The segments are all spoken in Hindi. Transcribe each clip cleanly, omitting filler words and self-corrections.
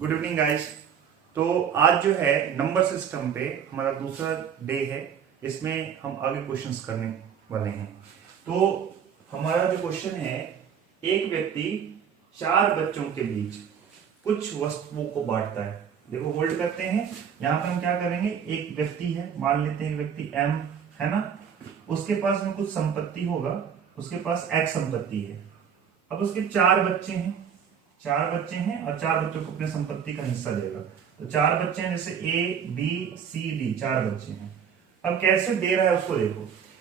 Good evening guys. तो आज जो है नंबर सिस्टम पे हमारा दूसरा डे है। इसमें हम आगे क्वेश्चंस करने वाले हैं। तो हमारा जो क्वेश्चन है, एक व्यक्ति चार बच्चों के बीच कुछ वस्तुओं को बांटता है। देखो होल्ड करते हैं, यहाँ पे हम क्या करेंगे, एक व्यक्ति है, मान लेते हैं एक व्यक्ति एम है ना, उसके पास में कुछ संपत्ति होगा, उसके पास एक्स संपत्ति है। अब उसके चार बच्चे हैं और चार बच्चों को अपने संपत्ति का हिस्सा देगा। तो चार बच्चे हैं, जैसे ए बी सी डी, चार बच्चे हैं। अब कैसे दे रहा है उसको देखो।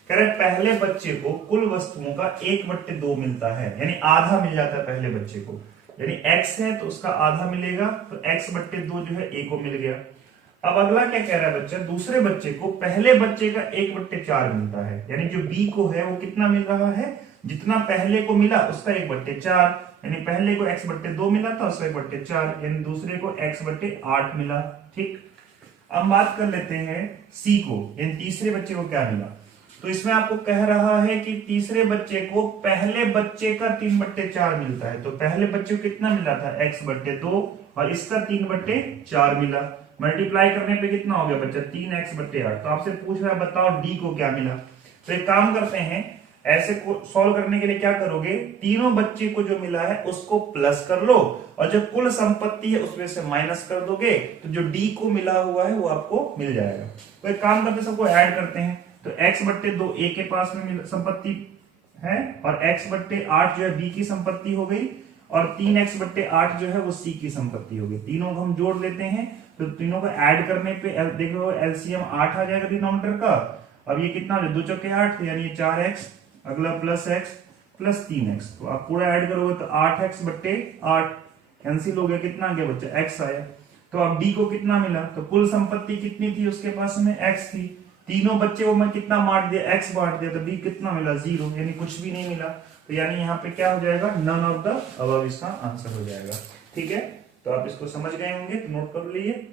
कह रहा है पहले बच्चे को कुल वस्तुओं का 1/2 मिलता है, यानी आधा मिल जाता है पहले बच्चे को। यानी एक्स है तो उसका आधा मिलेगा, तो x/2 जो है ए को मिल गया। अब अगला क्या कह रहा है बच्चा, दूसरे बच्चे को पहले बच्चे का 1/4 मिलता है, यानी जो बी को है वो कितना मिल रहा है, जितना पहले को मिला उसका 1/4, यानी पहले को x/2 मिला था उसका 1/4, यानी दूसरे को x/8 मिला। ठीक, अब बात कर लेते हैं सी को, यानी तीसरे बच्चे को क्या मिला। तो इसमें आपको कह रहा है कि तीसरे बच्चे को पहले बच्चे का 3/4 मिलता है। तो पहले बच्चे को कितना मिला था, x/2, और इसका 3/4 मिला। मल्टीप्लाई करने पे कितना हो गया बच्चा, 3x/8। तो आपसे पूछ रहा है बताओ डी को क्या मिला। तो एक काम करते हैं, ऐसे को सॉल्व करने के लिए क्या करोगे, तीनों बच्चे को जो मिला है उसको प्लस कर लो, और जो कुल संपत्ति है उसमें से माइनस कर दोगे, तो जो डी को मिला हुआ है वो आपको मिल जाएगा। तो एक काम करते सबको ऐड करते हैं। तो x/2 ए के पास में संपत्ति है, और x/8 जो है बी की संपत्ति हो गई, और 3x/8 जो है वो सी की संपत्ति हो गई। तीनों को हम जोड़ लेते हैं, तो तीनों को ऐड करने पे देखो एलसीएम 8 आ जाएगा डिनोमिनेटर का। अब ये कितना हो जाए, 2 चौके 8, यानी ये 4x, अगला प्लस x प्लस 3x। तो आप पूरा ऐड करोगे तो 8x/8 कैंसिल हो गया, कितना आ गया बच्चा, x आया। तो अब d को कितना मिला, तो कुल संपत्ति कितनी थी उसके पास में, x थी। तीनों बच्चे को मैं कितना बांट दिया, x बांट दिया, तो d कितना मिला, 0, यानी कुछ भी नहीं मिला। तो यानी यहाँ पे क्या हो जाएगा, नन ऑफ द अबव इसका आंसर हो जाएगा। ठीक है, तो आप इसको समझ गए होंगे, तो नोट कर लीजिए।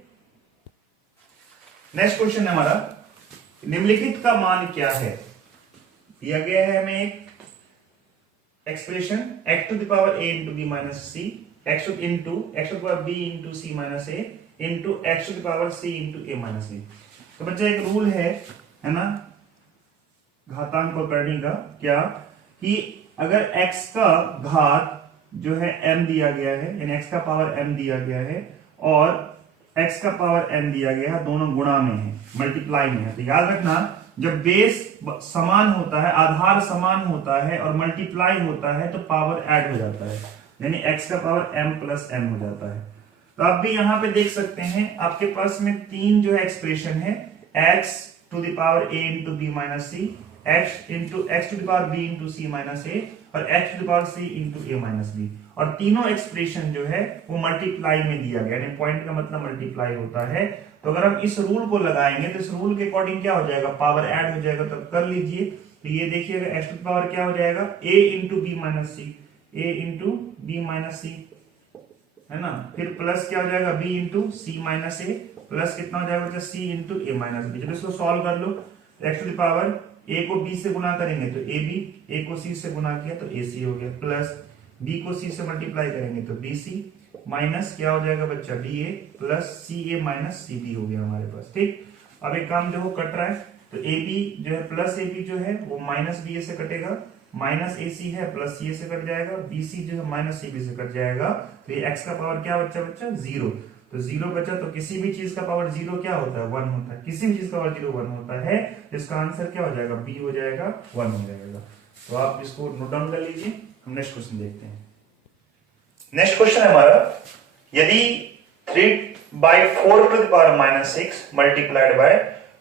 नेक्स्ट क्वेश्चन है हमारा, निम्नलिखित का मान क्या है। दिया गया है हमें एक expression x⁴ a into b minus c x into b into c minus a into x⁴ c into a minus b। तो बच्चा एक रूल है ना, घातांक को करने का, क्या कि अगर x का घात जो है m दिया गया है, यानी x का पावर m दिया गया है, और x का पावर n दिया गया है, दोनों गुणा में है, मल्टीप्लाई में है। तो याद रखना, जब बेस समान होता है, आधार समान होता है और मल्टीप्लाई होता है, तो पावर ऐड हो जाता है, यानी x का पावर m प्लस n हो जाता है। तो आप भी यहां पे देख सकते हैं, आपके पास में तीन जो है एक्सप्रेशन है, x⁴ a into b minus c, x⁴ b into c minus a, और x⁴ c into a minus b। और तीनों एक्सप्रेशन जो है वो मल्टीप्लाई में दिया गया, यानी पॉइंट का मतलब मल्टीप्लाई होता है। तो अगर हम इस रूल को लगाएंगे तो इस रूल के अकॉर्डिंग क्या हो जाएगा, पावर ऐड हो जाएगा। तो कर लीजिए, तो ये देखिएगा x टू पावर क्या हो जाएगा, a into b minus c, a into b minus c है ना, फिर प्लस क्या हो जाएगा, b into c minus a, plus कितना हो जाएगा बच्चा, c into a minus b। जब इसको सॉल्व कर लो, x टू पावर a को b से गुना करेंगे तो ab, a को c से गुना किया तो ac हो गया, प्लस b को c से मल्टीप्लाई करेंगे तो bc, माइनस क्या हो जाएगा बच्चा, da, plus ca minus cb हो गया हमारे पास। ठीक, अब एक काम देखो कट रहा है, तो ab जो है प्लस ab जो है वो माइनस ba से कटेगा, माइनस ac है प्लस ca से कट जाएगा, bc जो है माइनस cb से कट जाएगा। तो ये x का पावर क्या बच्चा 0, तो 0 बचा। तो किसी भी चीज का पावर 0 क्या होता है, 1 होता है। किसी भी चीज का पावर 0 1 होता है, इसका आंसर क्या हो जाएगा, b हो जाएगा, 1 हो जाएगा। तो आप इसको नोट डाउन कर लीजिए। हम नेक्स्ट क्वेश्चन देखते हैं। नेक्स्ट क्वेश्चन है हमारा, यदि 3/4 6 मल्टीप्लाइड बाय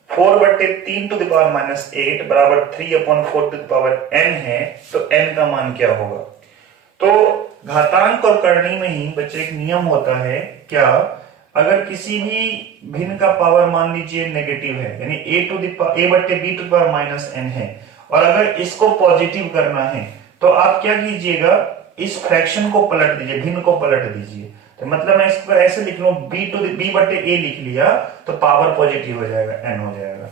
4/3 8 बराबर 3/4 n है, तो n का मान क्या होगा। तो घातांक और करनी में ही बच्चे एक नियम होता है, क्या, अगर किसी भी भिन्न का पावर मान लीजिए नेगेटिव है, यानी a/b n है, और अगर इसको पॉजिटिव करना है तो आप क्या कीजिएगा, इस फ्रैक्शन को पलट दीजिए, भिन्न को पलट दीजिए। तो मतलब मैं इसको ऐसे लिख लूं, b/a लिख लिया तो पावर पॉजिटिव हो जाएगा, n हो जाएगा।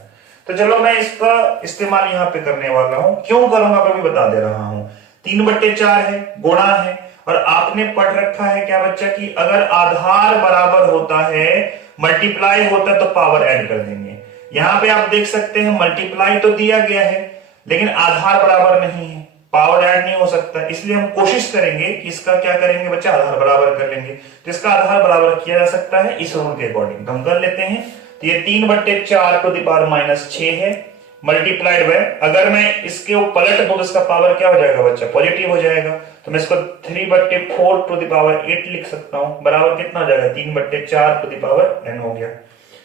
तो चलो मैं इसका इस्तेमाल यहां पे करने वाला हूं, क्यों करूंगा मैं भी बता दे रहा हूं। 3/4 है, गुणा है, और आपने पढ़ रखा है क्या बच्चा कि अगर आधार बराबर होता है, मल्टीप्लाई होता है तो पावर ऐड कर देंगे। यहां पे आप देख सकते हैं मल्टीप्लाई तो दिया गया है लेकिन आधार बराबर नहीं है, पावर ऐड नहीं हो सकता, इसलिए हम कोशिश करेंगे कि इसका क्या करेंगे बच्चा, आधार बराबर कर लेंगे। तो इसका आधार बराबर किया जा सकता है इस रूल के अकॉर्डिंग, तो हम कर लेते हैं। तो ये 3/4 टू द पावर -6 है, मल्टीप्लाइड बाय, अगर मैं इसके पलट दूं तो इसका पावर क्या हो जाएगा बच्चा, पॉजिटिव हो जाएगा। तो मैं इसको 3/4 टू द पावर 8 लिख सकता हूं, बराबर कितना हो जाएगा 3/4 टू द पावर n हो गया।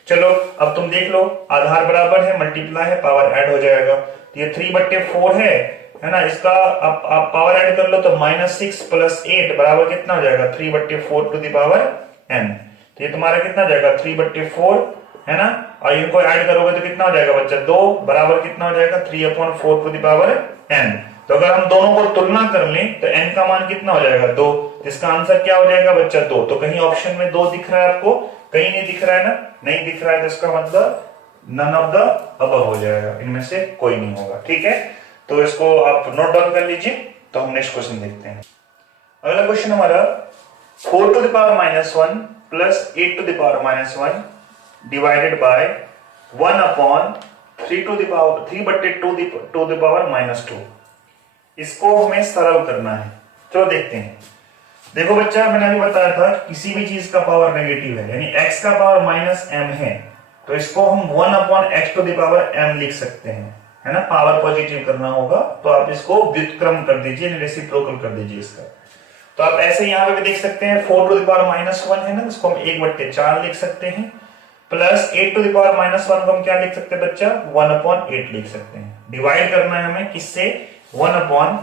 चलो अब तुम देख लो, आधार बराबर है, मल्टीप्लाई है, पावर ऐड हो जाएगा। तो ये 3/4 है ना, इसका आप पावर ऐड कर लो तो -6 + 8 बराबर कितना हो जाएगा 3/4 टू द पावर n। तो ये तुम्हारा कितना हो जाएगा 3/4 है ना, और इनको ऐड करोगे तो कितना हो जाएगा बच्चा 2 बराबर कितना हो जाएगा 3/4 टू द पावर n। तो अगर हम दोनों को तुलना कर लें तो n का मान कितना हो जाएगा 2, इसका आंसर क्या हो जाएगा बच्चा 2। तो कहीं ऑप्शन में 2 दिख रहा है आपको, कहीं नहीं दिख रहा है ना, नहीं दिख रहा है तो इसका मतलब नन ऑफ द अबव हो जाएगा, इनमें से कोई नहीं होगा। ठीक है, तो इसको आप नोट डाउन कर लीजिए। तो हम नेक्स्ट क्वेश्चन देखते हैं। अगला क्वेश्चन हमारा 4 to the power -1 plus 8 to the power -1 divided by 1/3 to the power 3/2 to the power -2। इसको हमें सरल करना है। चलो देखते हैं। देखो बच्चा, मैंने अभी बताया था किसी भी चीज का पावर नेगेटिव है, यानी x का पावर -m है, तो इसको हम 1/x to the power m लिख सकते हैं, है ना, पावर पॉजिटिव करना होगा तो आप इसको व्युत्क्रम कर दीजिए, रेसिप्रोकल कर दीजिए इसका। तो आप ऐसे यहां पे भी देख सकते हैं 4 टू द पावर -1 है ना, इसको हम 1/4 लिख सकते हैं, प्लस 8 टू द पावर -1 को हम क्या लिख सकते हैं बच्चा 1/8 लिख सकते हैं। डिवाइड करना है हमें किससे, 1/,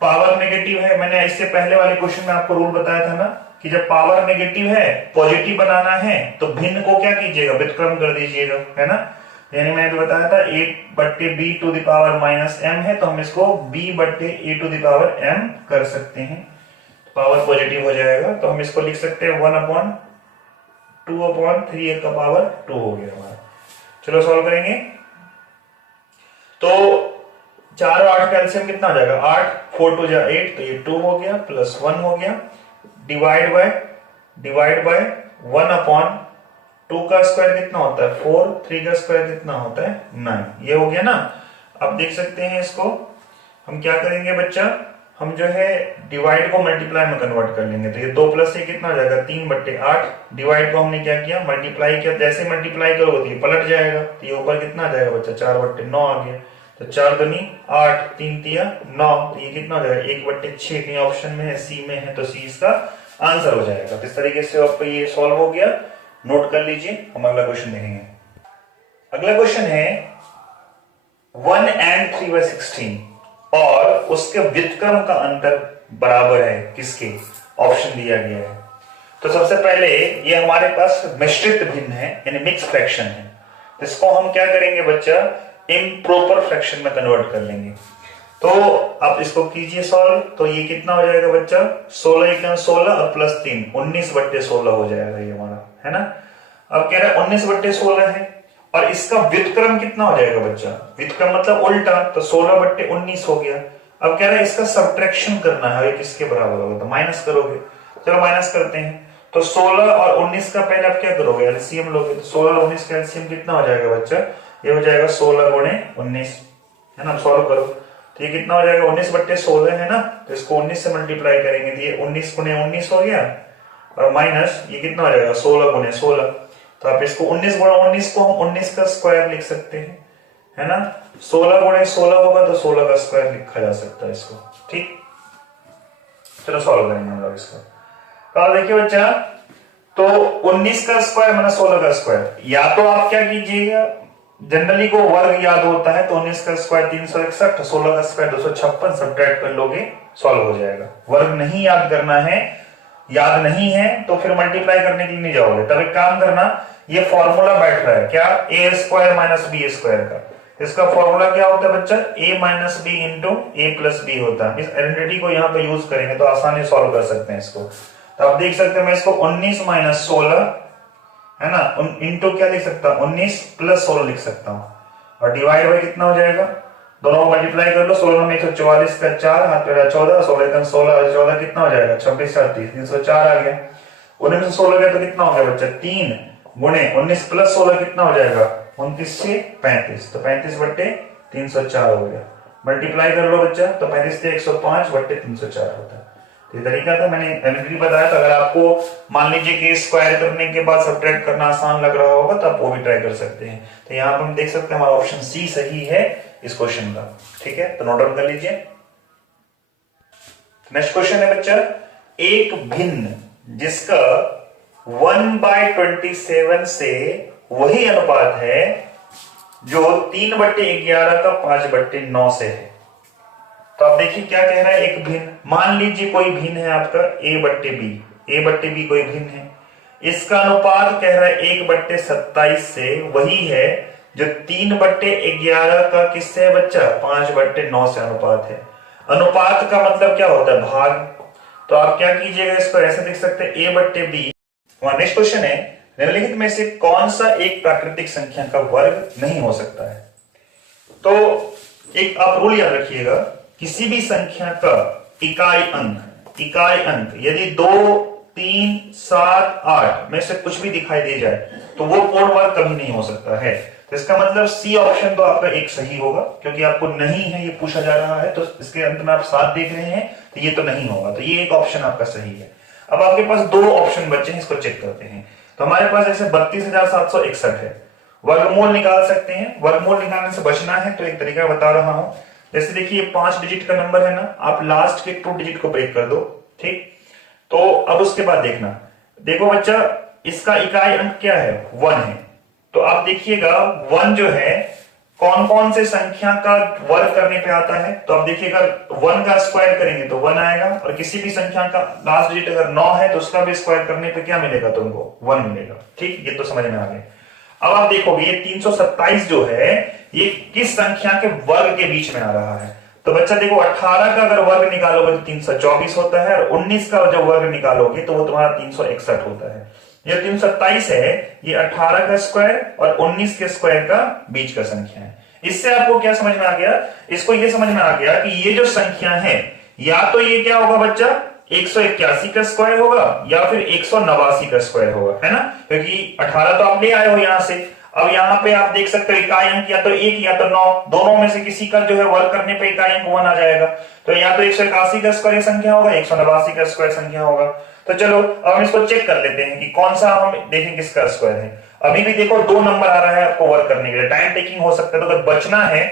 पावर नेगेटिव है, मैंने इससे पहले वाले क्वेश्चन में आपको रूल बताया था ना कि जब पावर नेगेटिव है पॉजिटिव बनाना है तो भिन्न को क्या कीजिएगा, व्युत्क्रम कर दीजिएगा, है ना। यानी मैंने तो बताया था 8/b to the power -m है, तो हम इसको b/a to the power m कर सकते हैं, पावर पॉजिटिव हो जाएगा। तो हम इसको लिख सकते हैं 1/2/3 का पावर 2 हो गया हमारा। चलो सॉल्व करेंगे। तो 4 और 8 का एलसीएम कितना हो जाएगा 8, 4 2 8, तो ये 2 हो गया प्लस 1 हो गया, डिवाइड बाय 1/2 का स्क्वायर कितना होता है 4, 3 का स्क्वायर कितना होता है 9, ये हो गया ना। अब देख सकते हैं इसको हम क्या करेंगे बच्चा, हम जो है डिवाइड को मल्टीप्लाई में कन्वर्ट कर लेंगे। तो ये 2 + 1 कितना हो जाएगा 3/8, डिवाइड को हमने क्या किया मल्टीप्लाई किया, जैसे मल्टीप्लाई करोगे तो ये पलट जाएगा, तो ये ऊपर कितना आ जाएगा बच्चा 4/9 आ गया। तो 4 दूनी 8, 3 तिया 9, तो ये कितना हो जाएगा 1/6, कहीं ऑप्शन में है सी में है, तो सी इसका आंसर हो जाएगा। तो इस तरीके से आपको ये सॉल्व हो गया, नोट कर लीजिए। हम अगला क्वेश्चन देखेंगे। अगला क्वेश्चन है 1 and 3/16 और उसके व्युत्क्रम का अंतर बराबर है किसके, ऑप्शन दिया गया है। तो सबसे पहले ये हमारे पास मिश्रित भिन्न है, यानी मिक्स फ्रैक्शन है, तो इसको हम क्या करेंगे बच्चा इम्प्रॉपर फ्रैक्शन में कन्वर्ट कर लेंगे। तो आप इसको कीजिए सॉल्व, तो ये कितना हो जाएगा बच्चा 16 16 और प्लस 3 19/16 हो जाएगा ये हमारा, है ना। अब कह रहा है 19/16 है और इसका व्युत्क्रम कितना हो जाएगा बच्चा, व्युत्क्रम मतलब उल्टा, तो 16/19 हो गया। अब कह रहा है इसका सब्ट्रैक्शन करना है, किसके बराबर होगा, तो माइनस करोगे। चलो माइनस करते हैं। तो 16 और 19 का पहले आप क्या करोगे एलसीएम लोगे, तो 16 और 19 का एलसीएम कितना हो जाएगा बच्चा, ये हो जाएगा 16 × 19, है ना। सॉल्व करो तो ये कितना हो जाएगा 19/16 है ना, तो इसको 19 से मल्टीप्लाई करेंगे तो ये 19 × 19 हो गया, और माइनस ये कितना हो जाएगा 16 × 16। तो आप इसको 19 × 19 को हम 19 का स्क्वायर लिख सकते हैं, है ना। 16 × 16 होगा तो 16 का स्क्वायर लिखा जा सकता है इसको, ठीक। चलो सॉल्व करेंगे हम लोग इसको। तो देखिए बच्चा, तो 19 का स्क्वायर माना 16 का स्क्वायर, या तो आप क्या कीजिएगा, जनरली को वर्ग याद होता है, तो 19 का स्क्वायर 361, 16 का स्क्वायर 256, सब्ट्रैक्ट कर लोगे सॉल्व हो जाएगा। वर्ग नहीं याद करना है, याद नहीं है तो फिर मल्टीप्लाई करने के लिए नहीं जाओगे। तब एक काम करना, ये फॉर्मूला बैठ रहा है क्या a² - b² का, इसका फॉर्मूला क्या होता है बच्चा a - b × a + b होता है। इस आइडेंटिटी को यहाँ पे यूज करेंगे तो आसानी से सॉल्व कर सकते हैं इसको। तो आप देख सकते हैं मैं इसको 19 - 16 है ना, इंटू क्या लिख सकता हूं 19 + 16 लिख सकता हूं, और डिवाइड बाय कितना हो जाएगा दोनों को मल्टीप्लाई कर लो, 16 में 144 का 4 हाथ मेरा 14, 16 16 14 कितना हो जाएगा 26 38 304 आ गया। 19 से 16 गया तो कितना हो गया बच्चा 3 गुणे 19 प्लस 16 कितना हो जाएगा 29 से 35, तो 35 बट्टे 304 हो गया। मल्टीप्लाई कर लो बच्चा, तो 35 से 105 बट्टे 304 होता है। तो ये तरीका था, मैंने ऑलरेडी बताया था। अगर आपको मान लीजिए कि स्क्वायर करने के बाद सब्ट्रैक्ट करना आसान लग रहा होगा तो आप वो भी ट्राई कर सकते हैं। तो यहाँ पर हम देख सकते हैं हमारा ऑप्शन सी सही है इस क्वेश्चन का। ठीक है, तो नोट डाउन कर लीजिए। नेक्स्ट क्वेश्चन है बच्चा, एक भिन्न जिसका 1/27 से वही अनुपात है जो 3/11 का 5/9 से है। तो आप देखिए क्या कह रहा है, एक भिन्न, मान लीजिए कोई भिन्न है आपका a/b कोई भिन्न है, इसका अनुपात कह रहा है 1/27 से वही है जो 3/11 का किससे है बच्चा 5/9 से अनुपात है। अनुपात का मतलब क्या होता है भाग। तो आप क्या कीजिएगा, इसको ऐसे देख सकते हैं a/b। नेक्स्ट क्वेश्चन है, निम्नलिखित में से कौन सा एक प्राकृतिक संख्या का वर्ग नहीं हो सकता है। तो एक आप रूल याद रखिएगा, किसी भी संख्या का इकाई अंक यदि 2 3 7 8 में से कुछ भी दिखाई दे जाए तो वो पूर्ण वर्ग कभी नहीं हो सकता है। तो इसका मतलब सी ऑप्शन तो आपका एक सही होगा, क्योंकि आपको नहीं है ये पूछा जा रहा है, तो इसके अंत में आप 7 देख रहे हैं तो ये तो नहीं होगा, तो ये एक ऑप्शन आपका सही है। अब आपके पास 2 ऑप्शन बचे हैं, इसको चेक करते हैं। तो हमारे पास ऐसे 32,761 है, वर्गमूल निकाल सकते हैं। वर्गमूल निकालने से बचना है तो एक तरीका बता रहा हूं, जैसे देखिए 5 डिजिट का नंबर है ना, आप लास्ट के 2 डिजिट को ब्रेक कर दो। ठीक, तो अब उसके बाद देखो बच्चा, इसका इकाई अंक क्या है 1 है। तो आप देखिएगा 1 जो है कौन कौन से संख्या का वर्ग करने पे आता है। तो आप देखिएगा 1 का स्क्वायर करेंगे तो 1 आएगा, और किसी भी संख्या का लास्ट डिजिट अगर 9 है तो उसका भी स्क्वायर करने पे क्या मिलेगा तुमको 1 मिलेगा। ठीक, ये तो समझ में आ गया। अब आप देखोगे ये 327 जो है ये किस संख्या के वर्ग के बीच में आ रहा है। तो बच्चा देखो 18 का अगर वर्ग निकालोगे तो 324 होता है, और 19 का जब वर्ग निकालोगे तो वो तुम्हारा 361 होता है। ये 327 है, ये 18 का स्क्वायर और 19 के स्क्वायर का बीच का संख्या है। इससे आपको क्या समझ में आ गया, इसको ये समझ में आ गया कि ये जो संख्या है या तो ये क्या होगा बच्चा 181 का स्क्वायर होगा या फिर 189 का स्क्वायर होगा, है ना, क्योंकि 18 तो आप ले आए हो यहां से। अब यहाँ पे आप देख सकते हो इकाई अंक या तो 1 या तो 9, दोनों में से किसी का जो है वर्ग करने पे इकाई अंक 1 आ जाएगा। तो या तो 181 का स्क्वायर संख्या होगा, 189 का स्क्वायर संख्या होगा। तो चलो अब हम इसको चेक कर लेते हैं कि कौन सा हम देखें किसका स्क्वायर है। अभी भी देखो 2 नंबर आ रहा है आपको वर्क करने के लिए, टाइम टेकिंग हो सकता है। तो अगर बचना है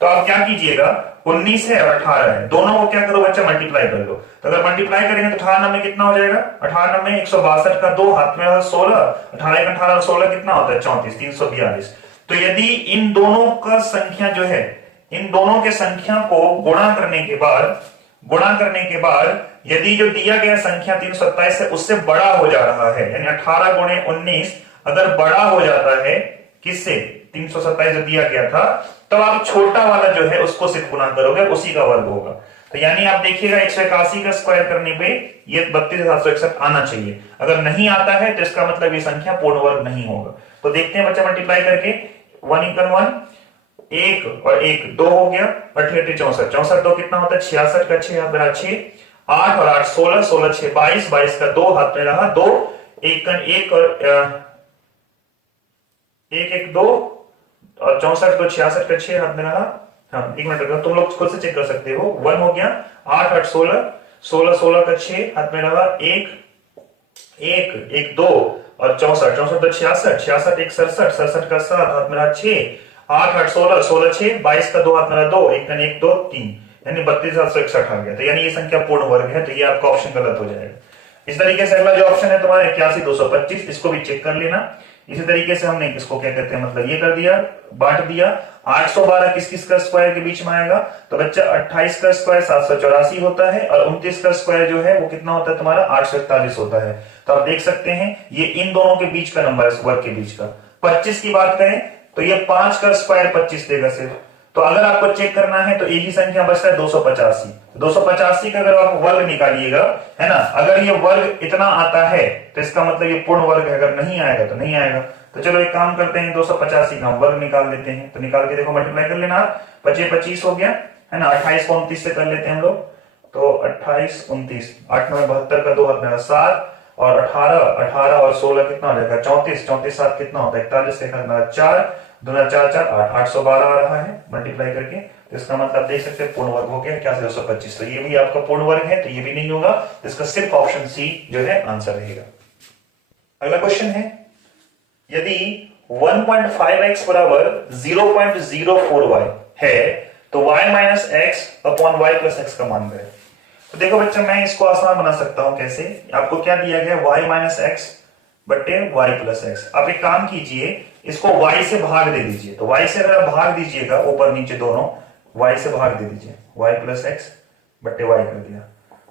तो आप क्या कीजिएगा, 19 है और 18 है, दोनों को क्या करो बच्चा मल्टीप्लाई कर लो। तो अगर मल्टीप्लाई करेंगे तो 18 में कितना हो जाएगा, 18 में 162 का 2 हाथ में 16, 18 का 18 और 16 कितना होता है 34, 342। तो यदि इन दोनों का संख्या जो है, इन दोनों के संख्या को गुणा करने के बाद यदि जो दिया गया संख्या 327 है उससे बड़ा हो जा रहा है, यानी 18 गुणे 19 अगर बड़ा हो जाता है किससे 327 जो दिया गया था, तब आप छोटा वाला जो है उसको सिर्फ गुणा करोगे, उसी का वर्ग होगा। तो यानी आप देखिएगा 181 का स्क्वायर करने पे ये 32,761 आना चाहिए। अगर नहीं आता है तो इसका मतलब ये संख्या पूर्ण वर्ग नहीं होगा। तो देखते हैं बच्चा मल्टीप्लाई करके, 1 × 1 1 और 1 2 हो गया, 8 8 64, 64 2 कितना होता है 66 का 6 हाथ में रहा 6, 8 और 8 16, 16 6 22, 22 का 2 हाथ में रहा 2, 1 का 1 और 1 1 2 और 64 को 66 का 6 हाथ में रहा। हाँ 1 मिनट रुको, तुम लोग खुद से चेक कर सकते हो। 1 हो गया, 8 8 16, 16 16 का 6 हाथ में रहा 1 1 1 2 और 64 64 तो 66, 66 1 67, 67 का 7 हाथ में रहा 6, 8 8 16, 16 6 22 का 2 हाथ में रहा 2, 1 का 1 2 3, यानी 32,761 आ गया। तो यानी ये संख्या पूर्ण वर्ग है, तो ये आपका ऑप्शन गलत हो जाएगा। इस तरीके से अगला जो ऑप्शन है तुम्हारा 81,225, इसको भी चेक कर लेना। इसी तरीके से हमने इसको क्या कहते हैं, मतलब ये कर दिया, बांट दिया। 812 किस किस का स्क्वायर के बीच में आएगा, तो बच्चा 28 का स्क्वायर 784 होता है, और 29 का स्क्वायर जो है वो कितना होता है तुम्हारा 841 होता है। तो आप देख सकते हैं ये इन दोनों के बीच का नंबर है, वर्ग के बीच का। 25 की बात करें तो ये 5 का स्क्वायर 25 देगा सिर्फ, तो अगर आपको चेक करना है तो एक ही संख्या बचता है 285। 285 का अगर आप वर्ग निकालिएगा, है ना, अगर ये वर्ग इतना आता है तो इसका मतलब ये पूर्ण वर्ग है, अगर नहीं आएगा तो नहीं आएगा। तो चलो एक काम करते हैं, 285 का वर्ग निकाल देते हैं। तो निकाल के देखो, मल्टीप्लाई कर लेना, 25 हो गया, है ना। 28 को 29 से कर लेते हैं हम लोग, तो 28 29, 8 9 72 का 2 हाथ में 7 और 18 और 16 कितना हो जाएगा 34, 34 7 कितना होता है 41, 4 2 4 4 8, 812 आ रहा है मल्टीप्लाई करके। तो इसका मतलब देख सकते हैं पूर्ण वर्ग हो गया क्या, 225। तो ये भी आपका पूर्ण वर्ग है, तो ये भी नहीं होगा, तो इसका सिर्फ ऑप्शन सी जो है आंसर रहेगा। अगला क्वेश्चन है, यदि 1.5x बराबर 0.04y है तो y minus x upon y plus x का मान करें। तो देखो बच्चों, मैं इसको आसान बना सकता हूं कैसे, आपको क्या दिया गया, y माइनस एक्स बटे वाई प्लस एक्स। आप एक काम कीजिए, इसको y से भाग दे दीजिए। तो y से अगर आप भाग दीजिएगा, ऊपर नीचे दोनों y से भाग दे दीजिए, y प्लस एक्स बटे वाई कर दिया।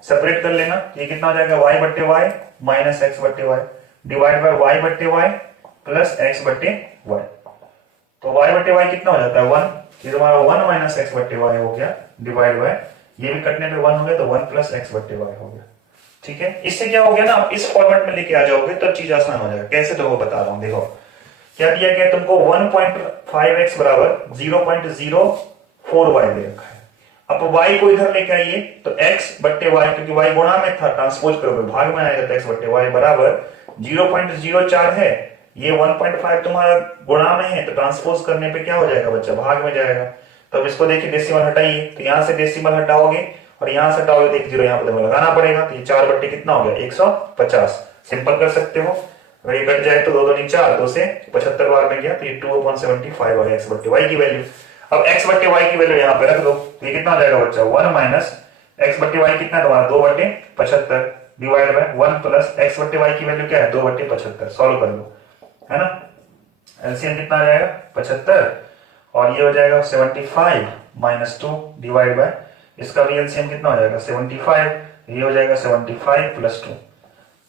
सेपरेट कर लेना, ये कितना हो जाएगा y बट्टे वाई माइनस एक्स बट्टे वाई डिवाइड बाय y बट्टे वाई प्लस एक्स बट्टे वाई। तो y बट्टे वाई कितना हो जाता है 1, ये तुम्हारा 1 माइनस एक्स बट्टे वाई हो गया डिवाइड बाय, ये भी कटने पे 1 हो गया तो 1 प्लस एक्स बट्टे वाई हो गया। ठीक है, इससे क्या हो गया ना, आप इस फॉर्मेट में लेके आ जाओगे तो चीज आसान हो जाएगा। कैसे तो वो बता रहा हूं, देखो क्या दिया गया तुमको, 1.5x बराबर 0.04y दे रखा है। अब y को इधर लेके आइए तो x बट्टे y, क्योंकि y गुणा में था, ट्रांसपोज करोगे भाग में आएगा तो x बट्टे y बराबर 0.04 है, ये 1.5 तुम्हारा गुणा में है, तो ट्रांसपोज करने पे क्या हो जाएगा बच्चा, भाग में जाएगा। तो अब इसको देखिए, डेसिमल हटाइए, तो यहां से डेसिमल हटाओगे और यहां से हटाओगे तो 1 0 यहाँ पे लगाना पड़ेगा। तो ये 4 बट्टे कितना हो गया 150, सिंपल कर सकते हो। अगर ये कट जाए तो 2 2 नहीं 4, 2 से 75 बार में गया, तो ये 2/75 आ गया x बट्टे y की वैल्यू। अब x बट्टे y की वैल्यू यहाँ पे रख दो, तो ये कितना हो जाएगा बच्चा, 1 माइनस x बट्टे y कितना है तुम्हारा 2/75 डिवाइड बाय 1 प्लस x बट्टे y की वैल्यू क्या है 2/75। सॉल्व कर लो, है ना। एलसीएम कितना आ जाएगा 75 और ये हो जाएगा 75 माइनस 2 डिवाइड बाय, इसका भी एलसीएम कितना हो जाएगा 75, ये हो जाएगा 75 प्लस 2।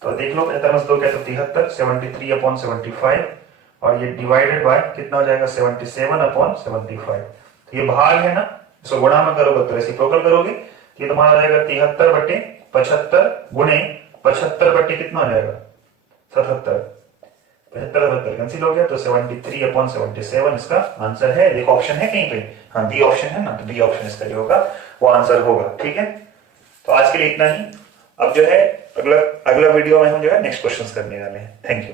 तो देख लो 75 2 क्या तो 73, 73/75 और ये डिवाइडेड बाय कितना हो जाएगा 77/75। तो ये भाग है ना, इसको गुणा में करोगे तो रेसिप्रोकल करोगे, ये तुम्हारा जाएगा 73/75 गुणे 75 बट्टे कितना हो जाएगा 77, 75 कैंसिल हो गया, तो 73/77 इसका आंसर है। एक ऑप्शन है कहीं पे, हाँ बी ऑप्शन है ना, तो बी ऑप्शन इसका जो होगा वो आंसर होगा। ठीक है, तो आज के लिए इतना ही। अब जो है अगला वीडियो में हम जो है नेक्स्ट क्वेश्चंस करने वाले हैं। Thank you.